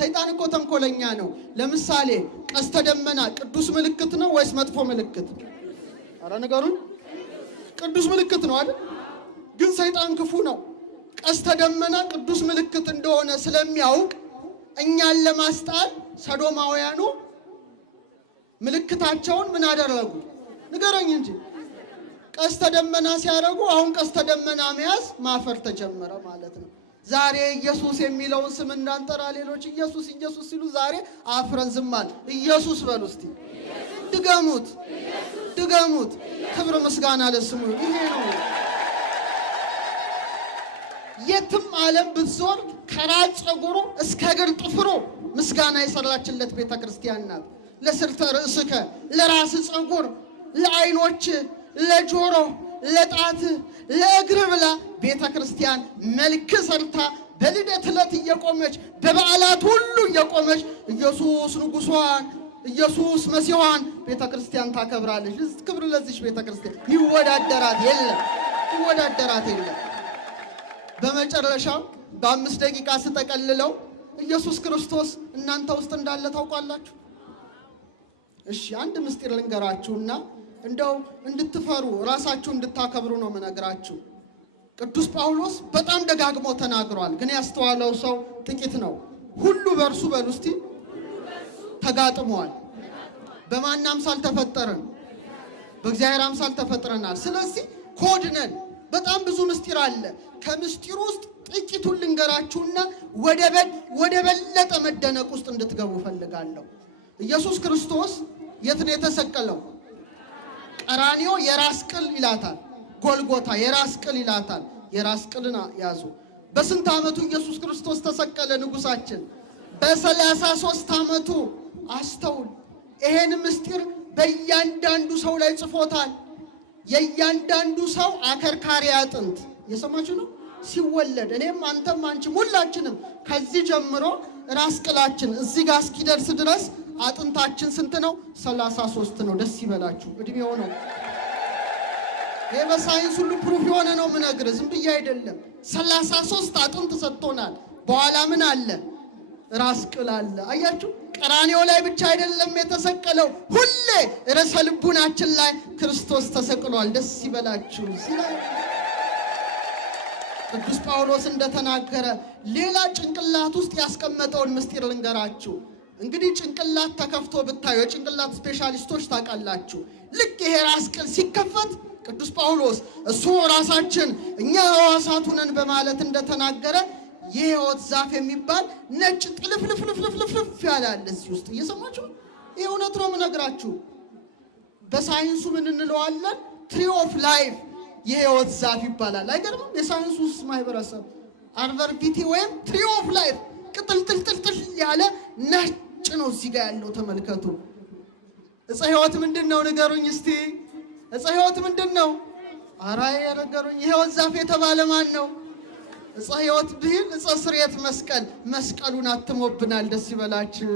ሰይጣን እኮ ተንኮለኛ ነው። ለምሳሌ ቀስተ ደመና ቅዱስ ምልክት ነው ወይስ መጥፎ ምልክት? አረ ነገሩን ቅዱስ ምልክት ነው አይደል? ግን ሰይጣን ክፉ ነው። ቀስተ ደመና ቅዱስ ምልክት እንደሆነ ስለሚያውቅ እኛን ለማስጣል ሰዶማውያኑ ምልክታቸውን ምን አደረጉ? ንገረኝ እንጂ ቀስተ ደመና ሲያደርጉ አሁን ቀስተ ደመና መያዝ ማፈር ተጀመረ ማለት ነው። ዛሬ ኢየሱስ የሚለውን ስም እንዳንጠራ ሌሎች ኢየሱስ ኢየሱስ ሲሉ ዛሬ አፍረን ዝም አልን። ኢየሱስ በሉ እስቲ፣ ድገሙት ድገሙት። ክብር ምስጋና ለስሙ። ይሄ ነው የትም ዓለም ብትዞር ከራስ ፀጉሩ እስከ እግር ጥፍሩ ምስጋና የሰራችለት ቤተክርስቲያን ናት። ለስርተ ርእስከ ለራስ ፀጉር፣ ለዓይኖች፣ ለጆሮ፣ ለጣት፣ ለእግር ብላ ቤተክርስቲያን መልክ ሰርታ በልደት ዕለት እየቆመች በበዓላት ሁሉ እየቆመች ኢየሱስ ንጉሷን ኢየሱስ መሲዋን ቤተክርስቲያን ታከብራለች። ክብር ለዚህ ቤተክርስቲያን። ይወዳደራት የለም። በመጨረሻው በ5 ደቂቃ ስጠቀልለው ኢየሱስ ክርስቶስ እናንተ ውስጥ እንዳለ ታውቃላችሁ? እሺ አንድ ምስጢር ልንገራችሁና እንደው እንድትፈሩ ራሳችሁ እንድታከብሩ ነው መነግራችሁ። ቅዱስ ጳውሎስ በጣም ደጋግሞ ተናግሯል፣ ግን ያስተዋለው ሰው ጥቂት ነው። ሁሉ በእርሱ በሉ እስቲ ተጋጥሟል። በማን አምሳል ተፈጠርን? በእግዚአብሔር አምሳል ተፈጥረናል። ስለዚህ ኮድ ነን። በጣም ብዙ ምስጢር አለ። ከምስጢሩ ውስጥ ጥቂቱን ልንገራችሁና ወደ በለጠ መደነቅ ውስጥ እንድትገቡ ፈልጋለሁ። ኢየሱስ ክርስቶስ የት ነው የተሰቀለው? ቀራንዮ የራስ ቅል ይላታል። ጎልጎታ የራስ ቅል ይላታል። የራስ ቅልና ያዙ። በስንት ዓመቱ ኢየሱስ ክርስቶስ ተሰቀለ? ንጉሳችን በ33 ዓመቱ። አስተውል። ይሄን ምስጢር በእያንዳንዱ ሰው ላይ ጽፎታል። የእያንዳንዱ ሰው አከርካሪ አጥንት የሰማችሁ ነው ሲወለድ፣ እኔም አንተም አንቺም ሁላችንም ከዚህ ጀምሮ ራስ ቅላችን እዚህ ጋር እስኪደርስ ድረስ አጥንታችን ስንት ነው? 33 ነው። ደስ ይበላችሁ። እድሜው ነው። ይሄ በሳይንስ ሁሉ ፕሩፍ የሆነ ነው የምነግርህ፣ ዝም ብዬ አይደለም። 33 አጥንት ሰጥቶናል። በኋላ ምን አለ? ራስ ቅል አለ። አያችሁ፣ ቀራንዮ ላይ ብቻ አይደለም የተሰቀለው፣ ሁሌ ርዕሰ ልቡናችን ላይ ክርስቶስ ተሰቅሏል። ደስ ይበላችሁ ሲላል ቅዱስ ጳውሎስ እንደተናገረ ሌላ ጭንቅላት ውስጥ ያስቀመጠውን ምስጢር ልንገራችሁ። እንግዲህ ጭንቅላት ተከፍቶ ብታዩ የጭንቅላት ስፔሻሊስቶች ታውቃላችሁ። ልክ ይሄ ራስ ቅል ሲከፈት ቅዱስ ጳውሎስ እሱ ራሳችን እኛ ሕዋሳቱ ነን በማለት እንደተናገረ የሕይወት ዛፍ የሚባል ነጭ ጥልፍልፍልፍልፍልፍ ያላል እዚህ ውስጥ። እየሰማችሁ? ይሄ እውነት ነው የምነግራችሁ። በሳይንሱ ምን እንለዋለን? ትሪ ኦፍ ላይፍ የሕይወት ዛፍ ይባላል። አይገርምም? የሳይንሱ ማህበረሰብ አርቨርቢቲ ወይም ትሪ ኦፍ ላይፍ ቅጥልጥልጥል ያለ ነጭ ነው እዚህ ጋር ያለው። ተመልከቱ። ዕፀ ሕይወት ምንድነው? ንገሩኝ እስቲ። ዕፀ ሕይወት ምንድነው? አራይ ያነገሩኝ። የሕይወት ዛፍ የተባለ ማን ነው? ዕፀ ሕይወት ብሂል ዕፀ ስርየት መስቀል። መስቀሉን አትሞብናል። ደስ ይበላችሁ።